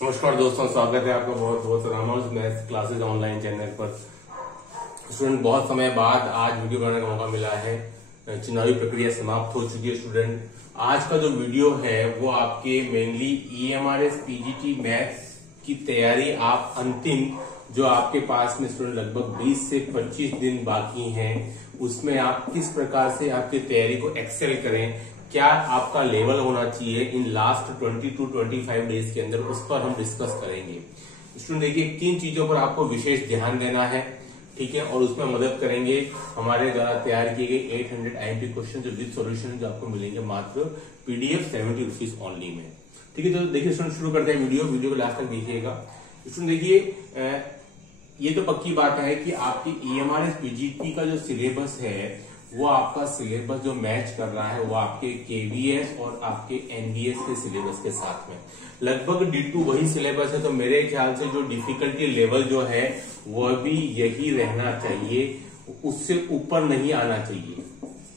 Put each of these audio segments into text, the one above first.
नमस्कार दोस्तों, स्वागत है आपका बहुत बहुत Ramanuj maths classes online channel पर। स्टूडेंट, बहुत समय बाद आज वीडियो बनाने का मौका मिला है। चुनावी प्रक्रिया समाप्त हो चुकी है। स्टूडेंट, आज का जो वीडियो है वो आपके मेनली EMRS PGT मैथ्स की तैयारी आप अंतिम जो आपके पास में स्टूडेंट लगभग 20 से 25 दिन बाकी हैं, उसमें आप किस प्रकार से आपकी तैयारी को एक्सेल करें, क्या आपका लेवल होना चाहिए इन लास्ट 20 to 25 डेज के अंदर, उस पर हम डिस्कस करेंगे। स्टूडेंट देखिए, 3 चीजों पर आपको विशेष ध्यान देना है, ठीक है, और उसमें मदद करेंगे हमारे द्वारा तैयार किए गए 800 IMP क्वेश्चन जो विद सॉल्यूशन जो आपको मिलेंगे मात्र PDF 70 रुपीज ऑनली में। ठीक है, तो देखिए स्टूडेंट, शुरू करते हैं वीडियो को लास्ट तक देखिएगा। स्टूडेंट देखिए, ये तो पक्की बात है कि आपकी EMRS PGT का जो सिलेबस है वो आपका सिलेबस जो मैच कर रहा है वो आपके KVS और आपके NVS के सिलेबस के साथ में लगभग D2 वही सिलेबस है। तो मेरे ख्याल से जो डिफिकल्टी लेवल जो है वो भी यही रहना चाहिए, उससे ऊपर नहीं आना चाहिए,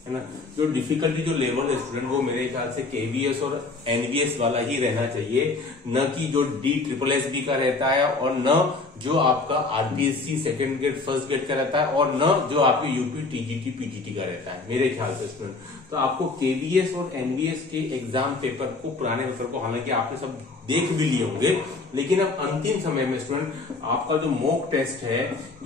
है ना। जो डिफिकल्टी जो लेवल है स्टूडेंट वो मेरे ख्याल से KVS और NVS वाला ही रहना चाहिए, न कि जो DSSSB का रहता है और न जो आपका RPSC second grade first grade का रहता है और न जो आपके UP TGT PGT का रहता है मेरे ख्याल से स्टूडेंट। तो आपको KVS और NVS के एग्जाम पेपर को, पुराने पेपर को हालांकि आपने सब देख भी लिए होंगे, लेकिन अब अंतिम समय में स्टूडेंट आपका जो मॉक टेस्ट है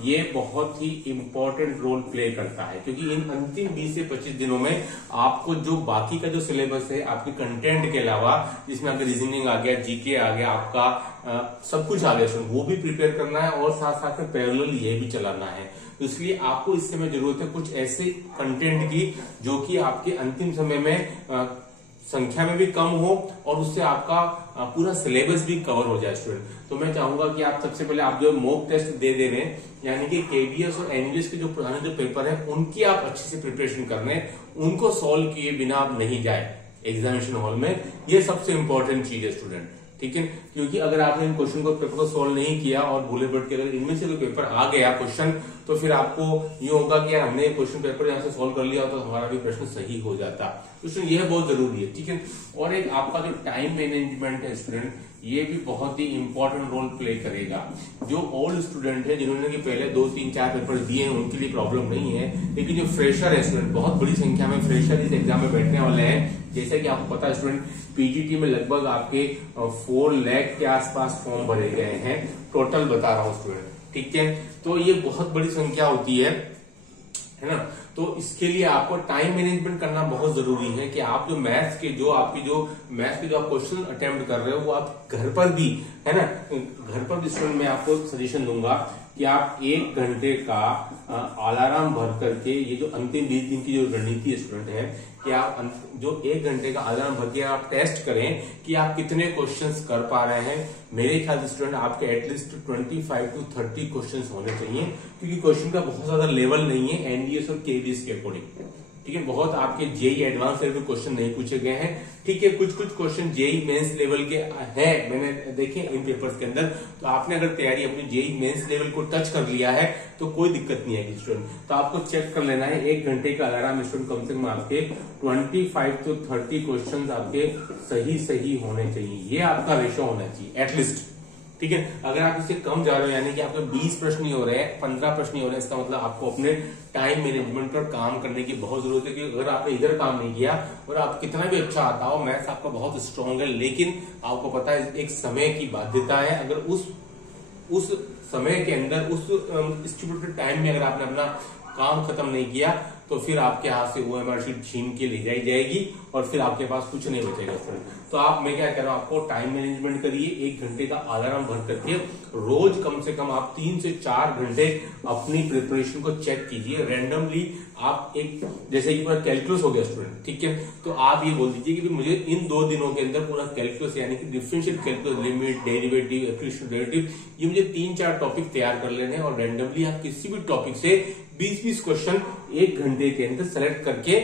ये बहुत ही इंपॉर्टेंट रोल प्ले करता है, क्योंकि इन अंतिम 20 से 25 दिनों में आपको जो बाकी का जो सिलेबस है आपके कंटेंट के अलावा, जिसमें आपका रीजनिंग आ गया, GK आ गया, आपका सब कुछ आ गया स्टूडेंट, वो भी प्रिपेयर करना है और साथ साथ में पैरेलल ये भी चलाना है। तो इसलिए आपको इस समय जरूरत है कुछ ऐसे कंटेंट की जो कि आपके अंतिम समय में संख्या में भी कम हो और उससे आपका पूरा सिलेबस भी कवर हो जाए स्टूडेंट। तो मैं चाहूंगा कि आप सबसे पहले आप जो मॉक टेस्ट दे रहे हैं, यानी कि KVS और NVS के जो पुराने जो पेपर है उनकी आप अच्छे से प्रिपरेशन कर रहे हैं, उनको सॉल्व किए बिना आप नहीं जाए एग्जामिनेशन हॉल में। ये सबसे इंपॉर्टेंट चीज है स्टूडेंट, ठीक है, क्योंकि अगर आपने इन क्वेश्चन को पेपर को सॉल्व नहीं किया और भूले भट के अगर इनमें से कोई पेपर आ गया क्वेश्चन, तो फिर आपको ये होगा कि यार हमने क्वेश्चन पेपर यहाँ से सॉल्व कर लिया तो हमारा भी प्रश्न सही हो जाता। तो यह बहुत जरूरी है, ठीक है। और एक आपका जो टाइम मैनेजमेंट है स्टूडेंट, ये भी बहुत ही इंपॉर्टेंट रोल प्ले करेगा। जो ओल्ड स्टूडेंट है जिन्होंने कि पहले 2, 3, 4 पेपर दिए हैं उनके लिए प्रॉब्लम नहीं है, लेकिन जो फ्रेशर है स्टूडेंट, बहुत बड़ी संख्या में फ्रेशर इस एग्जाम में बैठने वाले हैं। जैसा कि आपको पता है स्टूडेंट, PGT में लगभग आपके 4 लाख के आसपास फॉर्म भरे गए हैं, टोटल बता रहा हूं स्टूडेंट, ठीक है। तो ये बहुत बड़ी संख्या होती है ना। तो इसके लिए आपको टाइम मैनेजमेंट करना बहुत जरूरी है कि आप जो मैथ्स के जो आप क्वेश्चन अटेम्प्ट कर रहे हो वो आप घर पर भी, है ना, घर पर भी स्टूडेंट मैं आपको सजेशन दूंगा कि आप 1 घंटे का अलार्म भर करके, ये जो अंतिम 20 दिन की जो रणनीति स्टूडेंट है कि आप जो 1 घंटे का अलार्म भर के आप टेस्ट करें कि आप कितने क्वेश्चंस कर पा रहे हैं। मेरे ख्याल से स्टूडेंट आपके एटलीस्ट 25 to 30 क्वेश्चंस होने चाहिए, क्योंकि क्वेश्चन का बहुत ज्यादा लेवल नहीं है NVS और KVS के अकॉर्डिंग, ठीक है। बहुत आपके JEE एडवांस लेवल क्वेश्चन नहीं पूछे गए हैं, ठीक है। कुछ क्वेश्चन JEE मेंस लेवल के हैं, मैंने देखे इन पेपर्स के अंदर। तो आपने अगर तैयारी अपनी JEE मेंस लेवल को टच कर लिया है तो कोई दिक्कत नहीं है स्टूडेंट। तो आपको चेक कर लेना है 1 घंटे का अलार्म स्टूडेंट, कम से कम आपके 25 to 30 क्वेश्चन आपके सही होने चाहिए, ये आपका रेशो होना चाहिए एटलीस्ट, ठीक है। अगर आप इससे कम जा रहे हो, यानी कि आपके 20 प्रश्न ही हो रहे हैं, 15 प्रश्न ही हो रहे हैं, इसका मतलब आपको अपने टाइम मैनेजमेंट पर काम करने की बहुत जरूरत है। क्योंकि अगर आपने इधर काम नहीं किया और आप कितना भी अच्छा आता हो, मैथ्स आपका बहुत स्ट्रांग है, लेकिन आपको पता है एक समय की बाध्यता है। अगर उस समय के अंदर उस स्टिपुलेटेड टाइम में अगर आपने अपना काम खत्म नहीं किया तो फिर आपके हाथ से OMR शीट छीन के ले जाई जाएगी और फिर आपके पास कुछ नहीं बचेगा फ्रेंड। तो आप, मैं क्या कह रहा हूं, आपको टाइम मैनेजमेंट करिए, 1 घंटे का अलार्म भर करके रोज कम से कम आप 3 से 4 घंटे अपनी प्रिपरेशन को चेक कीजिए रैंडमली। आप एक, जैसे कि पूरा कैलकुलस हो गया स्टूडेंट, ठीक है, तो आप ये बोल दीजिए कि मुझे इन 2 दिनों के अंदर पूरा कैलकुलस, यानी कि differential calculus, limit, derivative, expression, derivative, ये मुझे 3-4 टॉपिक तैयार कर लेने हैं और रैंडमली आप किसी भी टॉपिक से 20-20 क्वेश्चन 1 घंटे के अंदर सेलेक्ट करके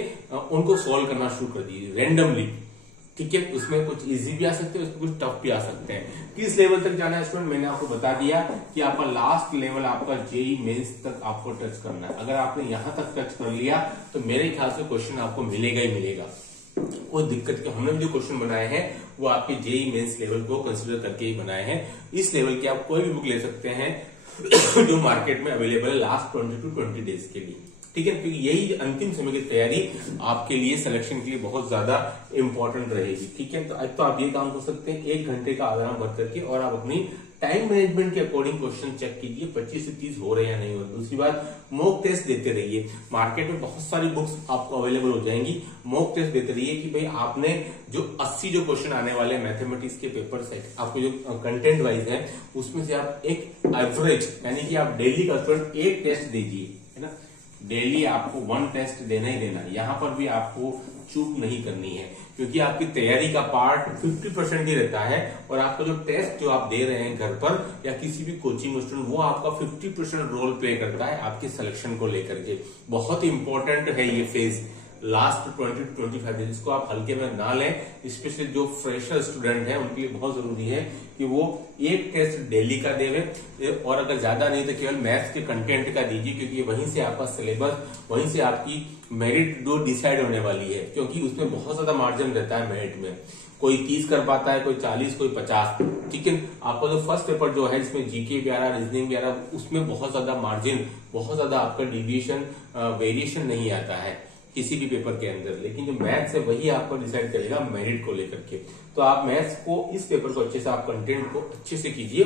उनको सॉल्व करना शुरू कर दीजिए रैंडमली, ठीक है। उसमें कुछ इजी भी आ सकते हैं, उसमें कुछ टफ भी आ सकते हैं। किस लेवल तक जाना है स्टूडेंट, मैंने आपको बता दिया कि आपका लास्ट लेवल आपका JEE मेंस तक आपको टच करना है। अगर आपने यहां तक टच कर लिया तो मेरे ख्याल से क्वेश्चन आपको मिलेगा ही मिलेगा, कोई दिक्कत के। हमने जो क्वेश्चन बनाए हैं वो आपके जेईई मेंस लेवल को कंसिडर करके ही बनाए हैं। इस लेवल की आप कोई भी बुक ले सकते हैं जो मार्केट में अवेलेबल है लास्ट 20 to 20 डेज के लिए, ठीक है, क्योंकि यही अंतिम समय की तैयारी आपके लिए सिलेक्शन के लिए बहुत ज्यादा इंपॉर्टेंट रहेगी, ठीक है। तो आप ये काम कर सकते हैं, 1 घंटे का अलार्म भर करके और आप अपनी टाइम मैनेजमेंट के अकॉर्डिंग क्वेश्चन चेक कीजिए 25 से 30 हो रहे हैं या नहीं हो रहे। दूसरी बात, मॉक टेस्ट देते रहिए। मार्केट में बहुत सारी बुक्स आपको अवेलेबल हो जाएंगी, मॉक टेस्ट देते रहिए कि भाई आपने जो 80 जो क्वेश्चन आने वाले मैथमेटिक्स के पेपर से आपको जो कंटेंट वाइज है उसमें से आप एक एवरेज यानी कि आप डेली का स्टूडेंट एक टेस्ट दीजिए, है ना। डेली आपको 1 टेस्ट देना ही देना, यहां पर भी आपको चूक नहीं करनी है, क्योंकि आपकी तैयारी का पार्ट 50% ही रहता है और आपका जो टेस्ट जो आप दे रहे हैं घर पर या किसी भी कोचिंग स्टूडेंट, वो आपका 50% रोल प्ले करता है आपके सिलेक्शन को लेकर के। बहुत इंपॉर्टेंट है ये फेज, लास्ट 20 to 25 डेज को आप हल्के में ना लें। स्पेशली जो फ्रेशर स्टूडेंट है उनके लिए बहुत जरूरी है कि वो एक टेस्ट डेली का देवे और अगर ज्यादा नहीं तो केवल मैथ्स के कंटेंट का दीजिए, क्योंकि वहीं से आपका सिलेबस, वहीं से आपकी मेरिट जो डिसाइड होने वाली है, क्योंकि उसमें बहुत ज्यादा मार्जिन रहता है मेरिट में। कोई 30 कर पाता है, कोई 40, कोई 50, ठीक है। आपका जो फर्स्ट पेपर जो है इसमें जीके भी आ रहा है, रीजनिंग भी आ रहा है, उसमें बहुत ज्यादा मार्जिन, बहुत ज्यादा आपका डिविएशन वेरिएशन नहीं आता है किसी भी पेपर के अंदर, लेकिन जो मैथ्स है वही आपको डिसाइड करेगा मेरिट को लेकर के। तो आप मैथ्स को, इस पेपर को अच्छे से, आप कंटेंट को अच्छे से कीजिए।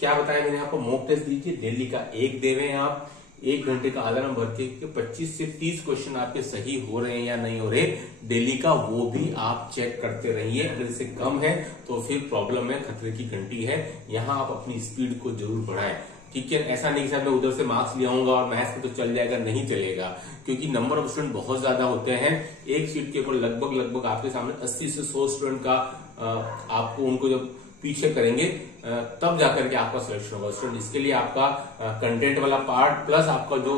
क्या बताया मैंने आपको, मॉक टेस्ट दीजिए, डेली का 1 दे रहे हैं आप, 1 घंटे का अलार्म भर के 25 से 30 क्वेश्चन आपके सही हो रहे हैं या नहीं हो रहे डेली का, वो भी आप चेक करते रहिए। अगर इससे कम है तो फिर प्रॉब्लम है, खतरे की घंटी है, यहाँ आप अपनी स्पीड को जरूर बढ़ाएं, ठीक है। ऐसा नहीं कि मैं उधर से मार्क्स ले आऊंगा और मैथ्स में तो चल जाएगा, नहीं चलेगा, क्योंकि नंबर ऑफ स्टूडेंट बहुत ज्यादा होते हैं। एक सीट के ऊपर लगभग आपके सामने 80 से 100 स्टूडेंट का आपको उनको जब पीछे करेंगे तब जाकर के आपका सिलेक्शन होगा स्टूडेंट। इसके लिए आपका कंटेंट वाला पार्ट प्लस आपका जो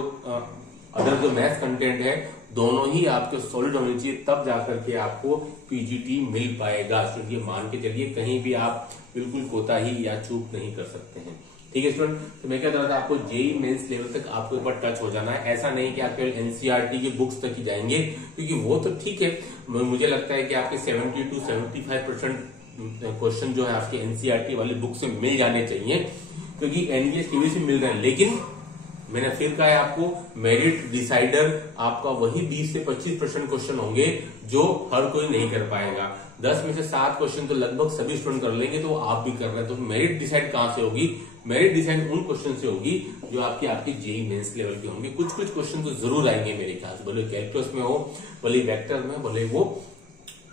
अदर जो मैथ्स कंटेंट है, दोनों ही आपके सॉलिड होने चाहिए, तब जाकर के आपको पीजीटी मिल पाएगा स्टूडेंट। ये मान के चलिए, कहीं भी आप बिल्कुल कोताही या चूक नहीं कर सकते हैं, ठीक है स्टूडेंट। तो मैं क्या कह रहा था, आपको जेईई मेंस लेवल तक आपको एक बार टच हो जाना है। ऐसा नहीं कि आप केवल एनसीईआरटी की बुक्स तक ही जाएंगे, क्योंकि वो तो ठीक है, मुझे लगता है कि आपके 70 to 75% क्वेश्चन जो है आपके एनसीईआरटी वाली बुक से मिल जाने चाहिए, क्योंकि एनवीएस टीवी से मिल रहे हैं। लेकिन मैंने फिर कहा है आपको, मेरिट डिसाइडर आपका वही 20 से 25% क्वेश्चन होंगे जो हर कोई नहीं कर पाएगा। 10 में से 7 क्वेश्चन तो लगभग सभी स्टूडेंट कर लेंगे, तो आप भी कर रहे हैं। तो मेरिट डिसाइड कहां से होगी? मेरिट डिसाइड उन क्वेश्चन से होगी जो आपकी जेईई मेंस लेवल के होंगे। कुछ क्वेश्चन तो जरूर आएंगे मेरे ख्याल से, भले कैलकुलस में हो, भले वेक्टर में, भले वो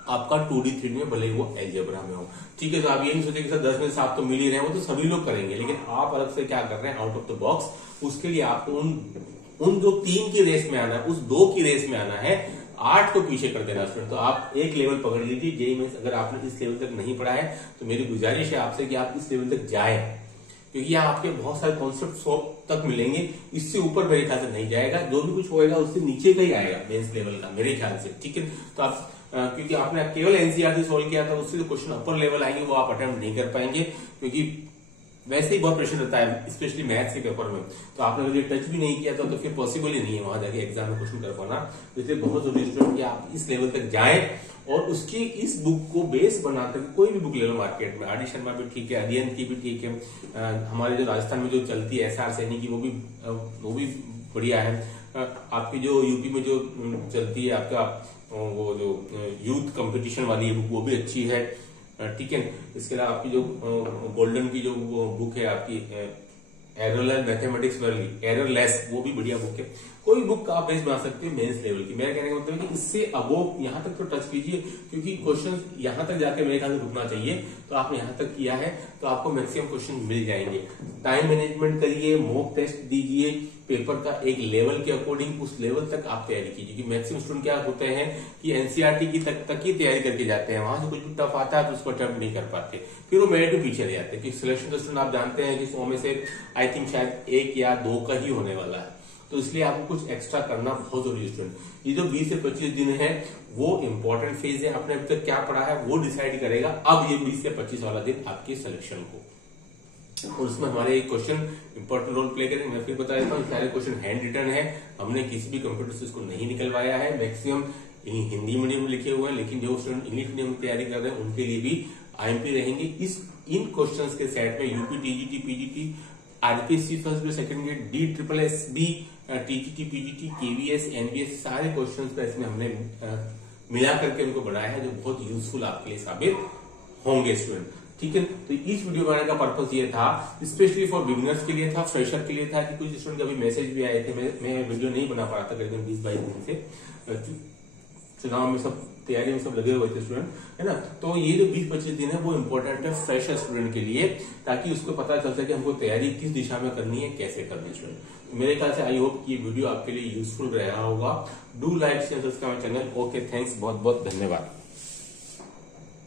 आपका 2D 3D में, भले वो एल्जेब्रा में हो, ठीक है। तो आप ये नहीं सोचे कि सर 10 में से 7 तो मिल ही रहे हैं, वो तो सभी लोग करेंगे, लेकिन आप अलग से क्या कर रहे हैं, आउट ऑफ द बॉक्स। उसके लिए आपको उन जो 3 की रेस में आना है, उस 2 की रेस में आना है, 8 को पीछे कर देना स्टूडेंट। तो आप एक लेवल पकड़ लीजिए जेईई में। अगर आपने इस लेवल तक नहीं पढ़ा है तो मेरी गुजारिश है आपसे कि आप इस लेवल तक जाए, क्योंकि यहाँ आपके बहुत सारे कॉन्सेप्ट 100 तक मिलेंगे, इससे ऊपर मेरे ख्याल से नहीं जाएगा। जो भी कुछ होएगा उससे नीचे का ही आएगा मेंस लेवल का, मेरे ख्याल से, ठीक है। तो आप क्योंकि आपने केवल एनसीईआरटी सोल्व किया था, उससे जो क्वेश्चन अपर लेवल आएंगे वो आप अटेम्प्ट नहीं कर पाएंगे, क्योंकि वैसे ही बहुत प्रेशर रहता है, स्पेशली मैथ्स के पेपर में। तो आपने अगर टच भी नहीं किया था तो फिर पॉसिबल ही नहीं है वहां जाके एग्जाम में क्वेश्चन कर पाना। इसलिए बहुत जरूरी स्टूडेंट कि आप इस लेवल तक जाएं और उसकी इस बुक को बेस बनाकर कोई भी बुक ले लो मार्केट में। आर डी शर्मा भी ठीक है, अध्ययन की भी ठीक है, हमारे जो राजस्थान में जो चलती है एसआर सैनी की, वो भी बढ़िया है। आपकी जो यूपी में जो चलती है आपका वो जो यूथ कंपटीशन वाली बुक, वो भी अच्छी है, ठीक है। इसके अलावा आपकी जो गोल्डन की जो बुक है आपकी एररलेस मैथमेटिक्स वाली, एररलेस, वो भी बढ़िया बुक है। कोई बुक का आप बेस बना सकते हो मेंस लेवल की। मेरा कहने का मतलब है कि इससे अबोव यहां तक तो टच कीजिए, क्योंकि क्वेश्चन यहां तक जाके मेरे ख्याल से रुकना चाहिए। तो आपने यहां तक किया है तो आपको मैक्सिमम क्वेश्चन मिल जाएंगे। टाइम मैनेजमेंट करिए, मॉक टेस्ट दीजिए, पेपर का एक लेवल के अकॉर्डिंग उस लेवल तक आप तैयारी कीजिए। कि मैक्सिमम स्टूडेंट क्या होते हैं कि एनसीईआरटी की तक ही तैयारी करके जाते हैं, वहां से कुछ भी टफ आता है तो उसको अटेम्प्ट नहीं कर पाते, फिर वो मेरिट में पीछे रह जाते हैं। सिलेक्शन तो स्टूडेंट आप जानते हैं कि 100 में से आई थिंक शायद 1 या 2 का ही होने वाला है। तो इसलिए आपको कुछ एक्स्ट्रा करना बहुत जरूरी है स्टूडेंट। ये जो 20 से 25 दिन है वो इंपॉर्टेंट फेज है। आपने अब तक क्या पढ़ा है वो डिसाइड करेगा अब ये 20 से 25 वाला दिन आपके सिलेक्शन को, और उसमें हमारे क्वेश्चन इंपॉर्टेंट रोल प्ले करेंगे। मैं फिर बता देता हूँ, सारे क्वेश्चन हैंड रिटन है, हमने किसी भी कंप्यूटर से इसको नहीं निकलवाया है। मैक्सिमम हिंदी मीडियम में लिखे हुए हैं, लेकिन जो स्टूडेंट इंग्लिश मीडियम में तैयारी कर रहे हैं उनके लिए भी आईएमपी रहेंगे। इन क्वेश्चंस के सेट में UP, TGT, PGT, RPSC first grade, second grade, DSSB, TGT, PGT, KVS, NBS, सारे क्वेश्चंस का इसमें हमने मिला करके उनको बनाया है, जो बहुत यूजफुल आपके लिए साबित होंगे स्टूडेंट। ठीक है, तो इस वीडियो बनाने का पर्पस ये था, स्पेशली फॉर बिगिनर्स के लिए था, फ्रेशर के लिए था, कि कुछ स्टूडेंट के अभी मैसेज भी आए थे, मैं वीडियो नहीं बना पा रहा था करीबन 20-22 दिन से, चुनाव में सब तैयारी में सब लगे हुए थे स्टूडेंट, है ना। तो ये जो 20-25 दिन है वो इम्पोर्टेंट है फ्रेशर स्टूडेंट के लिए, ताकि उसको पता चल सके हमको तैयारी किस दिशा में करनी है, कैसे करनी है स्टूडेंट। तो मेरे ख्याल से आई होप कि ये वीडियो आपके लिए यूजफुल रहा होगा। Do like share subscribe my channel. Okay, thanks, बहुत बहुत धन्यवाद।